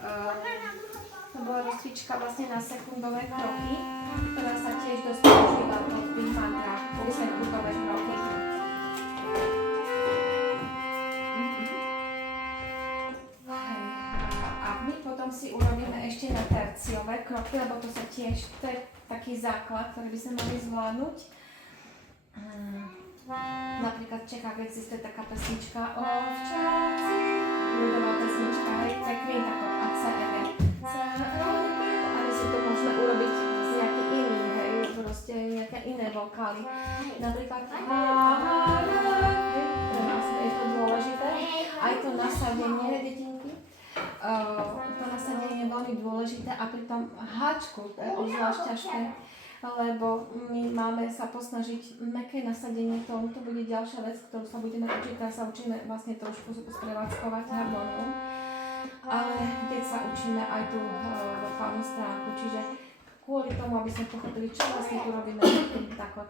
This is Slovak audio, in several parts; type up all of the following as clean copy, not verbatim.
To bola rozcvička vlastne na sekundové kroky, ktorá sa tiež dosť používa v tých mantrách, sekundové kroky. A my potom si urobíme ešte na terciové kroky, lebo to sa tiež, to je taký základ, ktorý by sme mali zvládnuť. Napríklad v Čechách existuje taká pesnička Ovčáci, ľudová pesnička, hej, to je kvintakord a C, E, G. A my si to môžeme urobiť z nejaký iný, hej, proste nejaké iné vokály. Napríklad pre nás je to dôležité, aj to nasadenie, detinky, to nasadenie je veľmi dôležité a pri tom háčku to je obzvlášť ťažké, lebo my máme sa posnažiť meké nasadenie tónu, to bude ďalšia vec, ktorú sa budeme učiť, teraz sa učíme vlastne trošku sprevádzkovať harmóniu, ale keď sa učíme aj tú vokálnu stránku, čiže kvôli tomu, aby sme pochopili, čo vlastne tu robíme, tak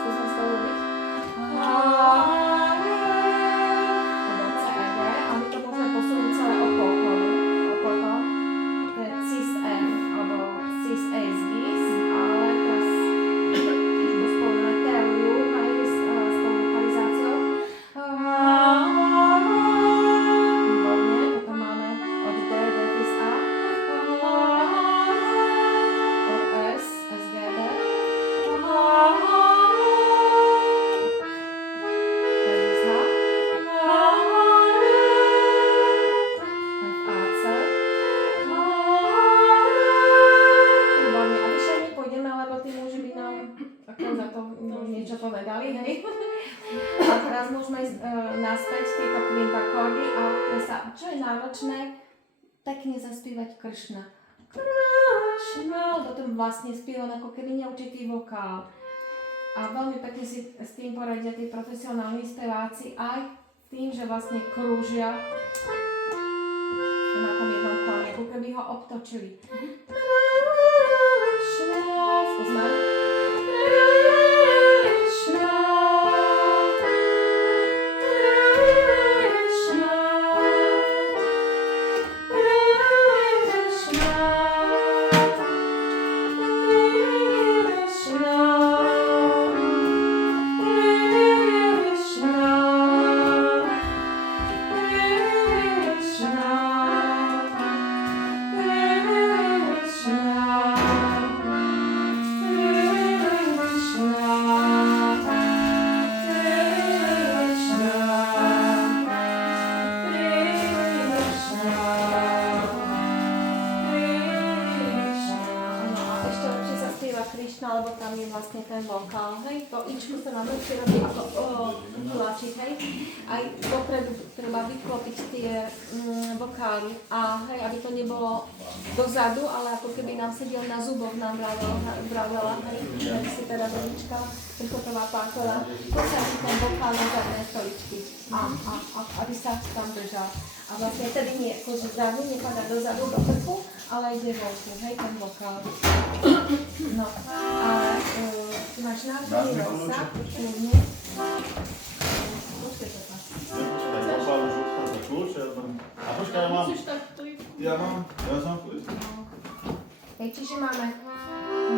skúsme to urobiť. A my to môžeme posunúť celé okolo toho. To je cis E, alebo cis A z GIS, ale teraz spomeneme teóriu aj s tou lokalizáciou. Výborne, potom máme od D, D, cis A, od S, S, G, D, povedali, hej. A teraz môžeme ísť naspäť tieto kvintakordy a čo je náročné, pekne zaspievať Kršna. Kršna, potom vlastne spievam ako keby neurčitý vokál. A veľmi pekne si s tým poradia tí profesionálni speváci aj tým, že vlastne krúžia na tom jednom tóne, ako keby ho obtočili. Kršna, skúsme. Lebo tam je vlastne ten vokál, hej, to ičko sa nám určite robí ako tlačiť, hej, aj dopredu treba vyklopiť tie vokály a hej, aby to nebolo dozadu, ale ako keby nám sedel na zuboch, nám vravela, hej, aby si teda dolička, vrchotová pákova, posadí ten vokál na zadné stoličky aby sa tam držal. A vlastne tedy nie, kože zadu, nepadá dozadu do krku, ale ide vonku, hej, ten vokál. No, ale ty máš nádherný rozsah, kľudne. Počkaj to tak. A počkaj, ja mám kľúč. Hej, čiže máme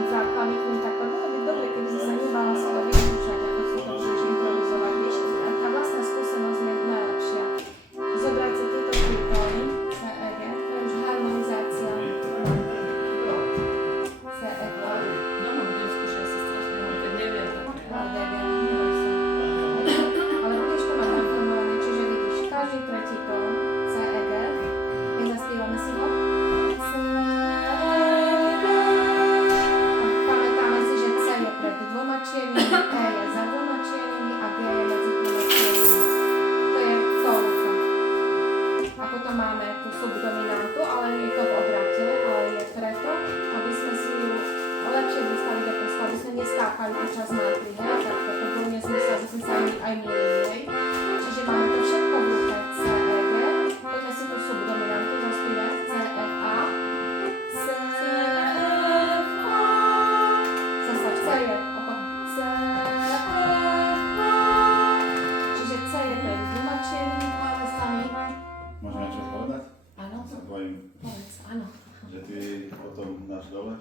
základný kľúč, tak to bolo by dobre, keby si sa nebala si to vyskúšať, ako si to môžeš improvizovať. Vieš, tá vlastná skúsenosť je najlepšia. Zobrať sa tieto tóny, C, E, G, to je už harmonizácia. C, E, G. No, budem skúšať si strašne, keď neviem, tak ale budeš to mať naformované, čiže vidíš každý tretí tón, C, E, G. Keď zaspívame si ho. C, E, G. A pamätáme si, že C je pred dvoma čiernymi, E je za dvoma čiernymi a G je medzi dvoma čiernymi. To je tónka. A potom máme tú subdominantu, ale je to v obrate, ale je preto, aby sme si ju lepšie dostali do prstu, aby sme neskákali počas mantry, hej, tak to bolo nezmysel, aby sme sa aj milili, hej. Čiže máme to všetko v ruke C, E, G, poďme si tú subdominantu zaspívať C, F, A, C, F, A, zasa C je C, F, A, čiže C je pred dvoma čiernymi klávesami. Môžeme niečo povedať? Áno. Že ty potom dáš dole?